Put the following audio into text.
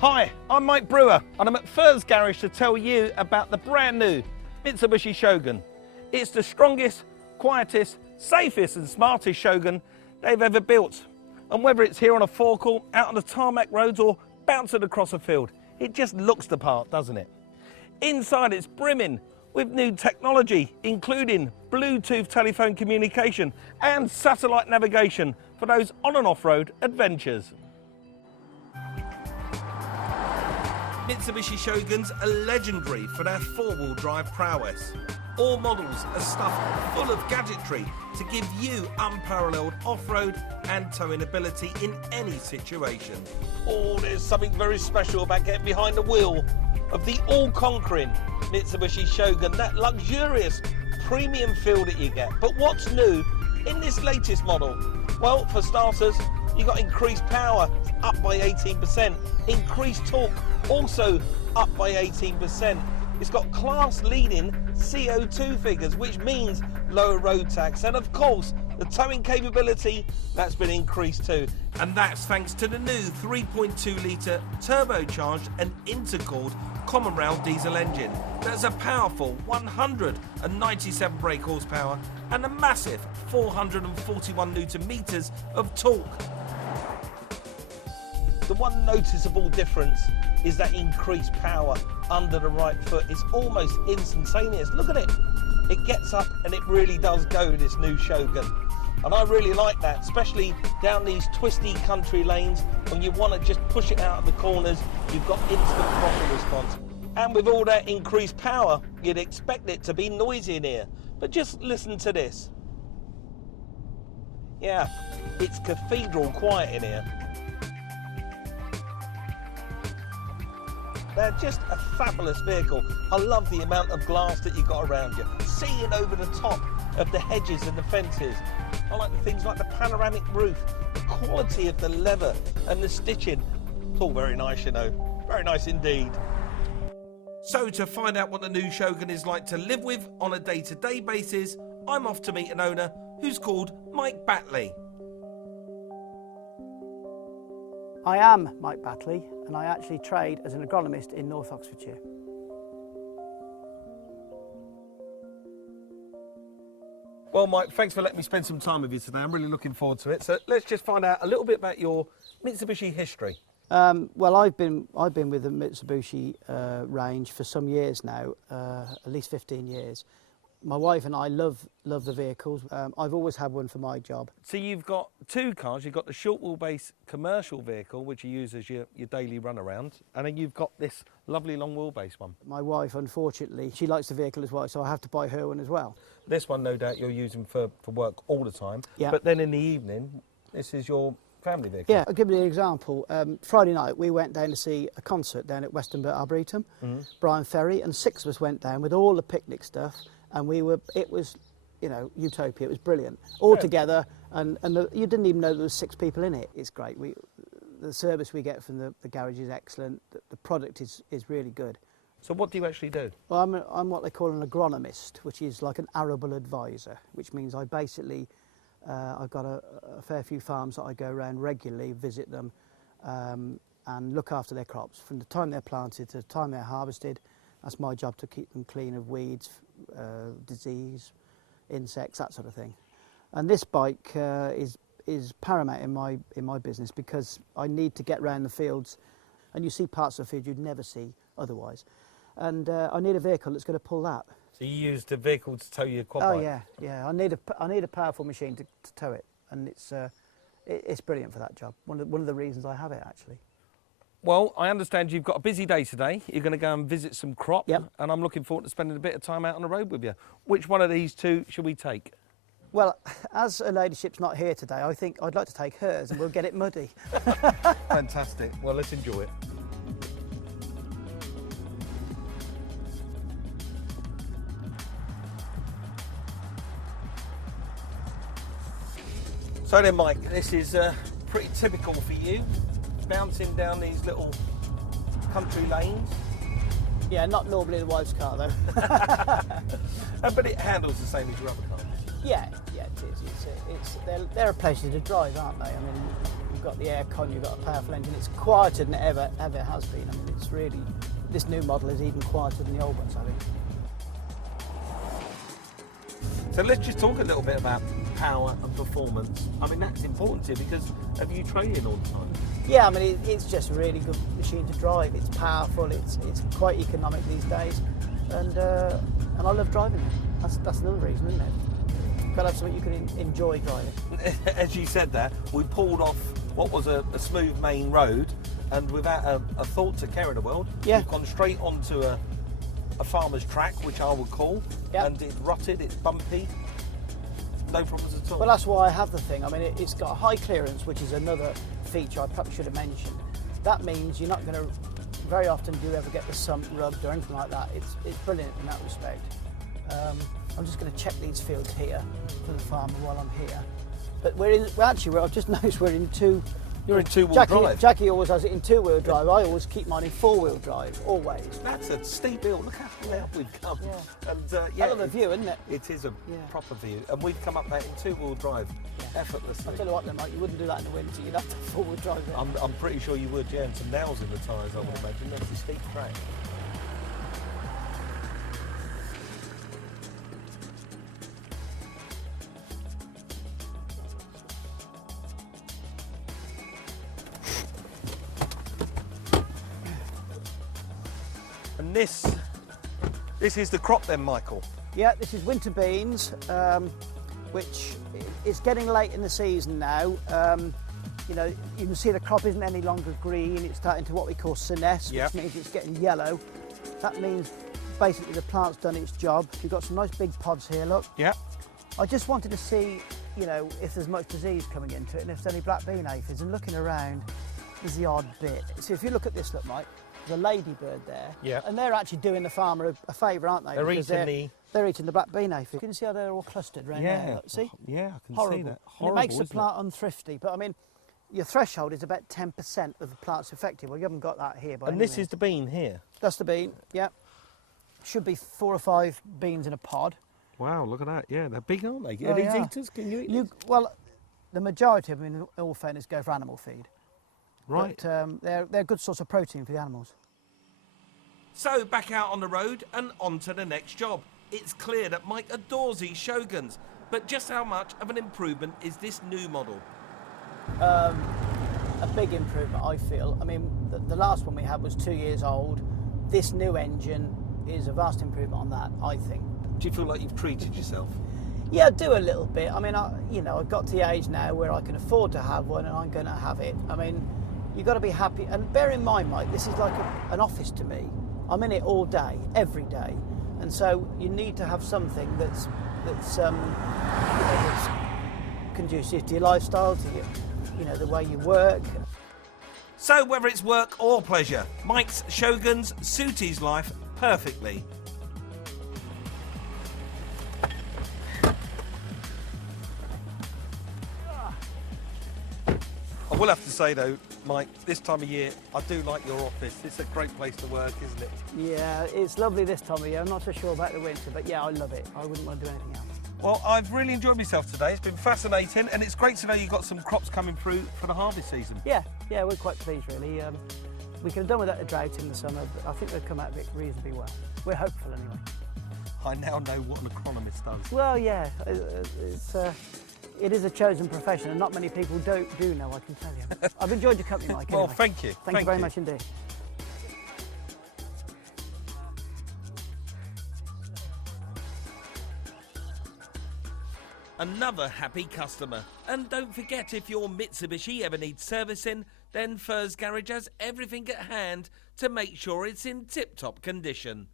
Hi, I'm Mike Brewer and I'm at Fur's Garage to tell you about the brand new Mitsubishi Shogun. It's the strongest, quietest, safest and smartest Shogun they've ever built. And whether it's here on a forecourt, out on the tarmac roads or bouncing across a field, it just looks the part, doesn't it? Inside it's brimming with new technology, including Bluetooth telephone communication and satellite navigation for those on and off-road adventures. Mitsubishi Shoguns are legendary for their four-wheel drive prowess. All models are stuffed full of gadgetry to give you unparalleled off-road and towing ability in any situation. Oh, there's something very special about getting behind the wheel of the all-conquering Mitsubishi Shogun, that luxurious premium feel that you get. But what's new in this latest model? Well, for starters, you got increased power, up by 18%, increased torque, also up by 18%. It's got class-leading CO2 figures, which means lower road tax, and of course, the towing capability, that's been increased too. And that's thanks to the new 3.2-litre turbocharged and intercooled common rail diesel engine. That's a powerful 197 brake horsepower and a massive 441 newton meters of torque. The one noticeable difference is that increased power under the right foot. It's almost instantaneous. Look at it. It gets up and it really does go, this new Shogun. And I really like that, especially down these twisty country lanes when you want to just push it out of the corners. You've got instant throttle response. And with all that increased power, you'd expect it to be noisy in here. But just listen to this. Yeah, it's cathedral quiet in here. They're just a fabulous vehicle. I love the amount of glass that you got around you, seeing over the top of the hedges and the fences. I like the things like the panoramic roof, the quality of the leather and the stitching. It's all very nice, you know. Very nice indeed. So to find out what the new Shogun is like to live with on a day-to-day basis, I'm off to meet an owner who's called Mike Batley. I am Mike Batley, and I actually trade as an agronomist in North Oxfordshire. Well, Mike, thanks for letting me spend some time with you today. I'm really looking forward to it. So let's just find out a little bit about your Mitsubishi history. Well, I've been with the Mitsubishi range for some years now, at least 15 years. My wife and I love the vehicles. I've always had one for my job. So you've got two cars. You've got the short wheelbase commercial vehicle, which you use as your daily run around, and then you've got this lovely long wheelbase one. My wife, unfortunately, she likes the vehicle as well, so I have to buy her one as well. This one, no doubt, you're using for work all the time. Yeah. But then in the evening, this is your family vehicle. Yeah, I'll give you an example. Friday night, we went down to see a concert down at Westonbirt Arboretum, Brian Ferry, and 6 of us went down with all the picnic stuff. And it was, you know, utopia. It was brilliant. All together, and you didn't even know there was 6 people in it. It's great. The service we get from the garage is excellent. The product is really good. So what do you actually do? Well, I'm what they call an agronomist, which is like an arable advisor, which means I basically, I've got a fair few farms that I go around regularly, visit them, and look after their crops. From the time they're planted to the time they're harvested, that's my job, to keep them clean of weeds, disease, insects, that sort of thing. And this bike is paramount in my business, because I need to get around the fields, and you see parts of the field you'd never see otherwise. And I need a vehicle that's going to pull that. So you use the vehicle to tow your quad bike? Oh yeah. I need a powerful machine to tow it, and it's brilliant for that job. One of the reasons I have it, actually. Well, I understand you've got a busy day today. You're going to go and visit some crop, yep. And I'm looking forward to spending a bit of time out on the road with you. Which one of these two should we take? Well, as a ladyship's not here today, I think I'd like to take hers, and we'll get it muddy. Fantastic. Well, let's enjoy it. So then, Mike, this is pretty typical for you, bouncing down these little country lanes. Yeah, not normally the wife's car though. But it handles the same as your other car. Yeah, it is. They're a pleasure to drive, aren't they? I mean, you've got the aircon, you've got a powerful engine. It's quieter than it ever has been. I mean, it's really, this new model is even quieter than the old ones, I think. So let's just talk a little bit about power and performance. I mean, that's important to you because of you training all the time. Yeah, I mean, it's just a really good machine to drive. It's powerful, it's quite economic these days, and I love driving it. That's another reason, isn't it? You've got to have something you can enjoy driving. As you said there, we pulled off what was a smooth main road, and without a thought to care in the world, Yeah. we've gone straight onto a farmer's track, which I would call, Yeah. and it's rutted, it's bumpy, no problems at all. Well, that's why I have the thing. I mean, it's got a high clearance, which is another feature I probably should have mentioned. That means you're not going to, very often do you ever get the sump rubbed or anything like that. It's brilliant in that respect. I'm just going to check these fields here for the farmer while I'm here. But I've just noticed we're in two. You're in two-wheel drive. Jackie always has it in two-wheel drive. I always keep mine in four-wheel drive, always. That's a steep hill. Look how far up we've come. Yeah. And Hell of a view, isn't it? It is a proper view, and we've come up there in two-wheel drive effortlessly. I tell you what, then, Mike, you wouldn't do that in the winter. You'd have to four-wheel drive it. I'm pretty sure you would, yeah, and some nails in the tyres, I would imagine. That's a steep track. And this is the crop then, Michael? Yeah, this is winter beans, which is getting late in the season now. You know, you can see the crop isn't any longer green. It's starting to what we call senesce, which means it's getting yellow. That means basically the plant's done its job. You've got some nice big pods here, look. Yeah. I just wanted to see, you know, if there's much disease coming into it and if there's any black bean aphids. And looking around, there's the odd bit. So if you look at this, look, Mike, there's a ladybird there. Yeah. And they're actually doing the farmer a favour, aren't they? They're eating the black bean aphid. You can see how they're all clustered around there. Look, see? Yeah, I can Horrible. see that. And it makes the plant unthrifty. But I mean, your threshold is about 10% of the plant's effective. Well, you haven't got that here. And this is the bean here? That's the bean, yeah. Should be 4 or 5 beans in a pod. Wow, look at that. Yeah, they're big, aren't they? Oh, Are these yeah. eaters? Can you eat these? Well, the majority of them, in all fairness, go for animal feed. Right. But they're a good source of protein for the animals. So back out on the road and on to the next job. It's clear that Mike adores these Shoguns, but just how much of an improvement is this new model? A big improvement, I feel. I mean, the last one we had was 2 years old. This new engine is a vast improvement on that, I think. Do you feel like you've treated yourself? Yeah, I do a little bit. I mean, I've got to the age now where I can afford to have one and I'm going to have it. I mean, you've got to be happy. And bear in mind, Mike, this is like an office to me. I'm in it all day, every day. And so you need to have something that's conducive to your lifestyle, to your, the way you work. So whether it's work or pleasure, Mike's Shoguns suit his life perfectly. I will have to say though, Mike, this time of year, I do like your office. It's a great place to work, isn't it? Yeah, it's lovely this time of year. I'm not so sure about the winter, but yeah, I love it. I wouldn't want to do anything else. Well, I've really enjoyed myself today. It's been fascinating, and it's great to know you've got some crops coming through for the harvest season. Yeah, we're quite pleased, really. We could have done without a drought in the summer, but I think they've come out of it reasonably well. We're hopeful, anyway. I now know what an agronomist does. Well, yeah, it is a chosen profession, and not many people do know, I can tell you. I've enjoyed your company, Mike. Well, anyway. thank you. Thank you very much indeed. Another happy customer. And don't forget, if your Mitsubishi ever needs servicing, then Furze Garage has everything at hand to make sure it's in tip-top condition.